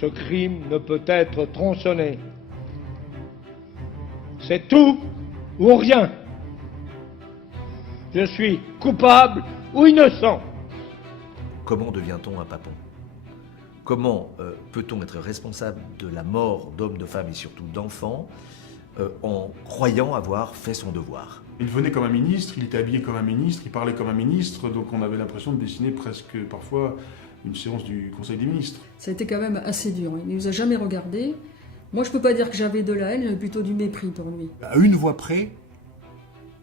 Ce crime ne peut être tronçonné. C'est tout ou rien. Je suis coupable ou innocent. Comment devient-on un papon? Comment peut-on être responsable de la mort d'hommes, de femmes et surtout d'enfants en croyant avoir fait son devoir? Il venait comme un ministre, il était habillé comme un ministre, il parlait comme un ministre, donc on avait l'impression de dessiner presque parfois une séance du Conseil des ministres. Ça a été quand même assez dur, il ne nous a jamais regardés. Moi je peux pas dire que j'avais de la haine, j'avais plutôt du mépris pour lui. À une voix près,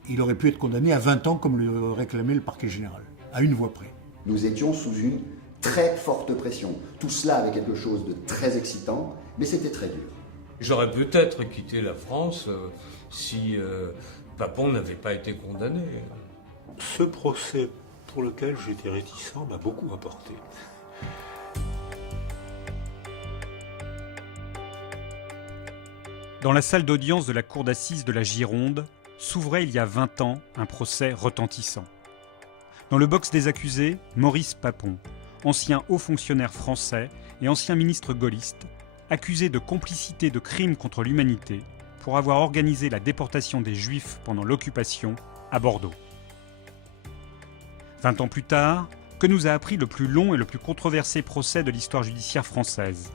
il aurait pu être condamné à 20 ans comme le réclamait le parquet général. À une voix près. Nous étions sous une très forte pression. Tout cela avait quelque chose de très excitant, mais c'était très dur. J'aurais peut-être quitté la France si Papon n'avait pas été condamné. Ce procès pour lequel j'étais réticent m'a beaucoup apporté. Dans la salle d'audience de la cour d'assises de la Gironde, s'ouvrait il y a 20 ans un procès retentissant. Dans le box des accusés, Maurice Papon, ancien haut fonctionnaire français et ancien ministre gaulliste, accusé de complicité de crimes contre l'humanité pour avoir organisé la déportation des Juifs pendant l'occupation à Bordeaux. 20 ans plus tard, que nous a appris le plus long et le plus controversé procès de l'histoire judiciaire française.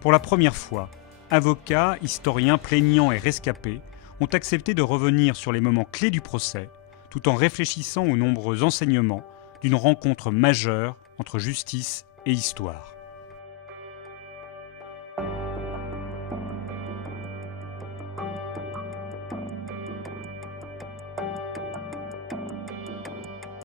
Pour la première fois, avocats, historiens, plaignants et rescapés ont accepté de revenir sur les moments clés du procès, tout en réfléchissant aux nombreux enseignements d'une rencontre majeure entre justice et histoire.